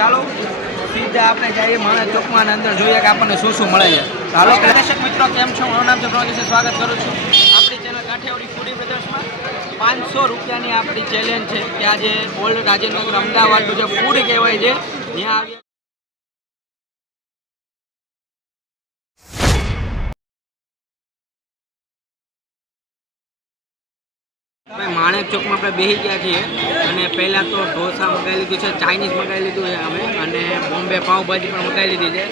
ચાલો સીધા આપણે જઈએ માણેક ચોકમાં અંદર જોઈએ કે આપણને શું શું મળે છે. હાલો દર્શક મિત્રો, કેમ છો? મારું નામ છે પ્રણવ. સ્વાગત કરું છું આપણી ચેનલ કાઠિયાવાડી ફૂડી બ્રધર્સમાં. 500 રૂપિયાની આપણી ચેલેન્જ છે કે આજે ઓલ્ડ રાજેન્દ્રનગર અમદાવાદનું જે ફૂડ કહેવાય છે ત્યાં આવ્યા. માણેક ચોકમાં આપણે બેસી ગયા છીએ અને પહેલાં તો ઢોસા મગાવી લીધું છે, ચાઇનીઝ મગાવી લીધું છે અમે, અને બોમ્બે પાઉંભાજી પણ મગાવી લીધી છે.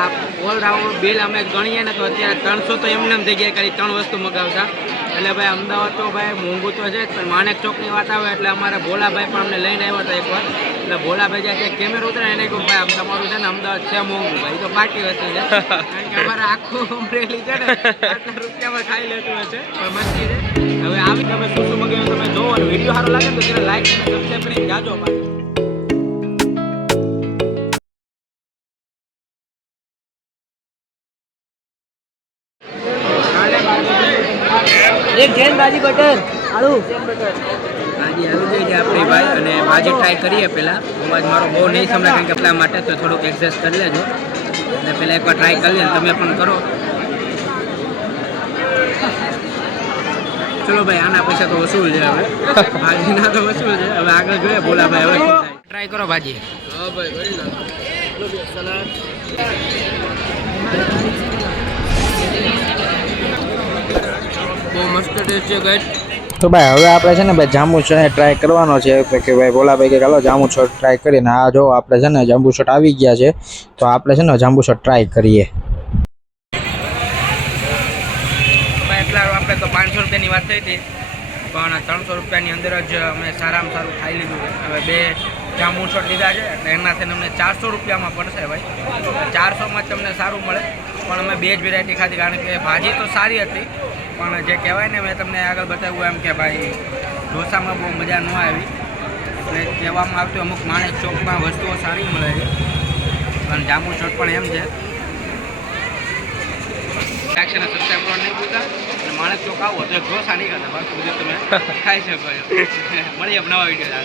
આ ઓલરાઉન્ડ બિલ અમે ગણીએ ને તો અત્યારે 300 તો એમને થઈ ગયા, ખાલી 3 વસ્તુ મગાવતા. એટલે ભાઈ અમદાવાદ તો ભાઈ મોંઘું તો છે જ, પણ માણેક ચોકની વાત આવે એટલે અમારા ભોલાભાઈ પણ અમને લઈને આવ્યા હતા એકવાર. એટલે ભોલાભાઈ જ્યાં ત્યાં કેમેરો ઉતરે એને કહું ભાઈ તમારું છે ને અમદાવાદ છે મોંઘું, ભાઈ તો પાર્ટી વસ્તુ છે, કારણ કે અમારે આખું અમરેલી છે ને આટલા રૂપિયામાં ખાઈ લેતું હશે. પણ મસ્તી છે. હવે આવી તમે શું શું મગાવ્યું તમે જોવો, અને વિડીયો સારો લાગે તો ત્યારે લાઈક અને સબસ્ક્રાઈબ કરીને જાજો ભાઈ. એક જૈન ભાજી બટર આલુ ભાજી આવી ગઈ છે આપણી ભાઈ, અને ભાજી ટ્રાય કરીએ પહેલાં. અવાજ મારો બહુ નહીં સંભળાય કારણ કે એટલા માટે તો થોડુંક એડજસ્ટ કરી લેજો. અને પહેલાં એકવાર ટ્રાય કરી લે, તમે પણ કરો. ચલો ભાઈ, આના પૈસા તો વસૂલ છે, હવે ભાજીના તો વસૂલ છે. હવે આગળ જોઈએ ભોલાભાઈ હવે શું થાય. ટ્રાય કરો ભાજી. હા ભાઈ, કરી નાખો. સલાડ બહુ મસ્ત ટેસ્ટ છે ગાઈસ. તો ભાઈ હવે આપણે છે ને ભાઈ જાંબુ શોટ ટ્રાય કરવાનો છે કે ભાઈ ભોલાભાઈ કે ચાલો જાંબુ શોટ ટ્રાય કરીને. આ જો આપણે છે ને જાંબુ શોટ આવી ગયા છે, તો આપણે છે ને જાંબુ શોટ ટ્રાય કરીએ. એટલા આપણે તો 500 રૂપિયાની વાત થઈ હતી, પણ 300 રૂપિયાની અંદર જ અમે સારામાં સારું ખાઈ લીધું છે. હવે 2 જાંબુ શોટ લીધા છે એટલે એનાથી અમને 400 રૂપિયામાં પડશે ભાઈ. 400માં જ તમને સારું મળે, પણ અમે 2 જ વેરાયટી ખાધી, કારણ કે ભાજી તો સારી હતી, પણ જે કહેવાય ને મેં તમને આગળ બતાવ્યું એમ કે ભાઈ ઢોસામાં બહુ મજા ન આવી. એટલે કહેવામાં આવતું અમુક માણેક ચોકમાં વસ્તુઓ સારી મળે છે, પણ જાંબુ શોટ પણ એમ છે. લાઈક અને સબસ્ક્રાઈબ કરવા નહીં ભૂલતા. અને માણેક ચોક આવો તો ઢોસા નહીં ખાતા, બાકી બધું તમે ખાઈ શકો છો. મળીએ નવા વિડીયો.